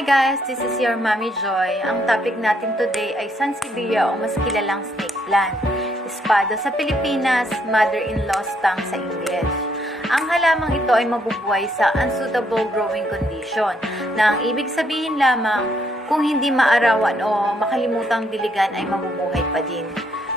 Hi guys, this is your Mommy Joy. Ang topic natin today ay Sansevieria o mas kilalang snake plant. Espada sa Pilipinas, mother-in-law stang sa English. Ang halamang ito ay mabubuhay sa unsuitable growing condition, na ang ibig sabihin lamang kung hindi maarawan o makalimutang diligan ay mabubuhay pa din.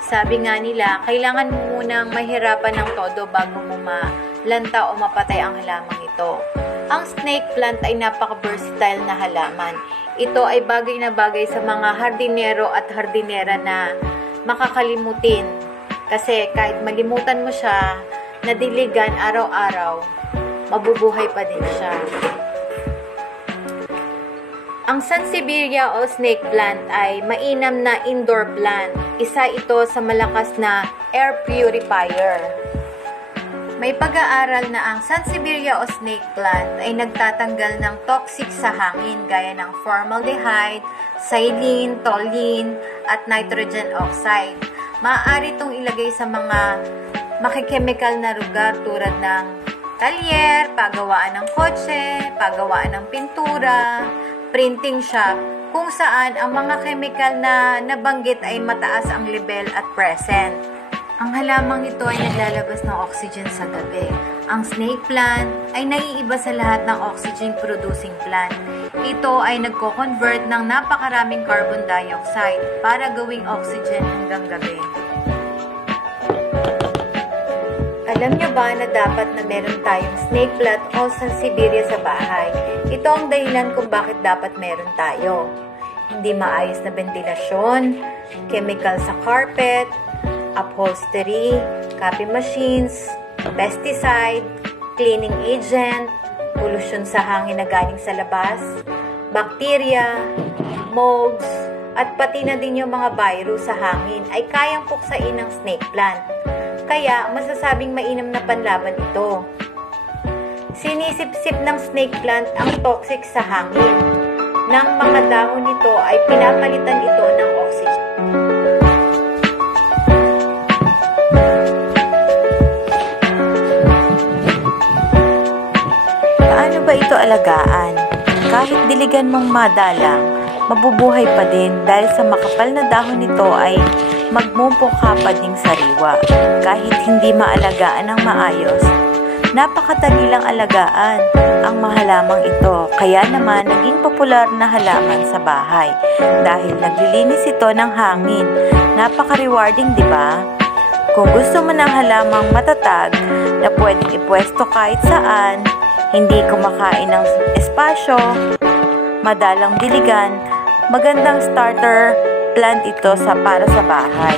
Sabi nga nila, kailangan mo munang mahirapan ng todo bago mo malanta o mapatay ang halamang ito. Ang snake plant ay napaka-versatile na halaman. Ito ay bagay na bagay sa mga hardinero at hardinera na makakalimutin. Kasi kahit malimutan mo siya, nadiligan araw-araw, mabubuhay pa din siya. Ang Sansevieria o snake plant ay mainam na indoor plant. Isa ito sa malakas na air purifier. May pag-aaral na ang Sansevieria o snake plant ay nagtatanggal ng toxic sa hangin gaya ng formaldehyde, xylene, toluene, at nitrogen oxide. Maaari itong ilagay sa mga makikemikal na lugar tulad ng talyer, pagawaan ng kotse, pagawaan ng pintura, printing shop, kung saan ang mga chemical na nabanggit ay mataas ang level at present. Ang halamang ito ay naglalabas ng oxygen sa gabi. Ang snake plant ay naiiba sa lahat ng oxygen-producing plant. Ito ay nagko-convert ng napakaraming carbon dioxide para gawing oxygen hanggang gabi. Alam nyo ba na dapat na meron tayong snake plant o Sansevieria sa bahay? Ito ang dahilan kung bakit dapat meron tayo. Hindi maayos na ventilasyon, chemical sa carpet, upholstery, copy machines, pesticide, cleaning agent, pollution sa hangin na galing sa labas, bacteria, molds, at pati na din yung mga virus sa hangin ay kayang puksain ng snake plant. Kaya masasabing mainam na panlaban ito. Sinisip-sip ng snake plant ang toxic sa hangin. Nang mga dahon nito ay pinapalitan ito ng oxygen. Paano ba ito alagaan? Kahit diligan mong madalang, mabubuhay pa din dahil sa makapal na dahon nito ay magmumukha pa ding sariwa. Kahit hindi maalagaan ng maayos, napakadali lang alagaan ang mahalamang ito. Kaya naman naging popular na halaman sa bahay dahil naglilinis ito ng hangin. Napaka-rewarding, di ba? Kung gusto mo ng halamang matatag na pwedeng ipwesto kahit saan, hindi kumakain ng espasyo, madalang diligan, magandang starter plant ito para sa bahay.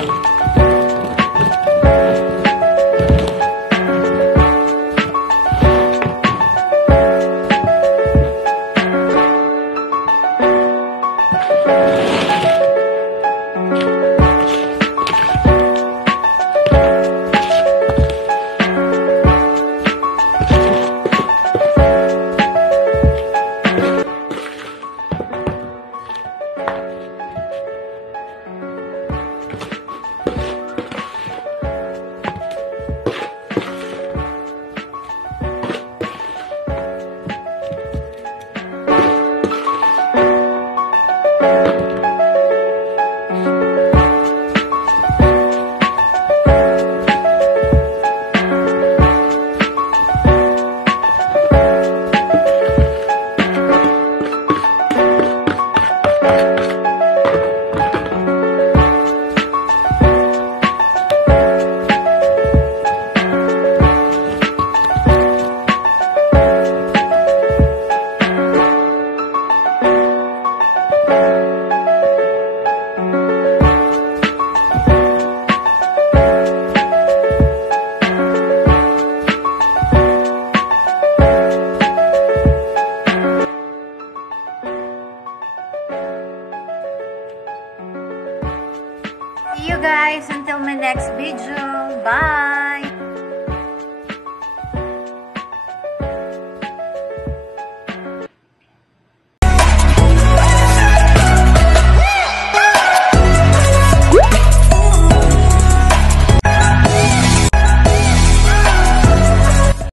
See you guys until my next video. Bye!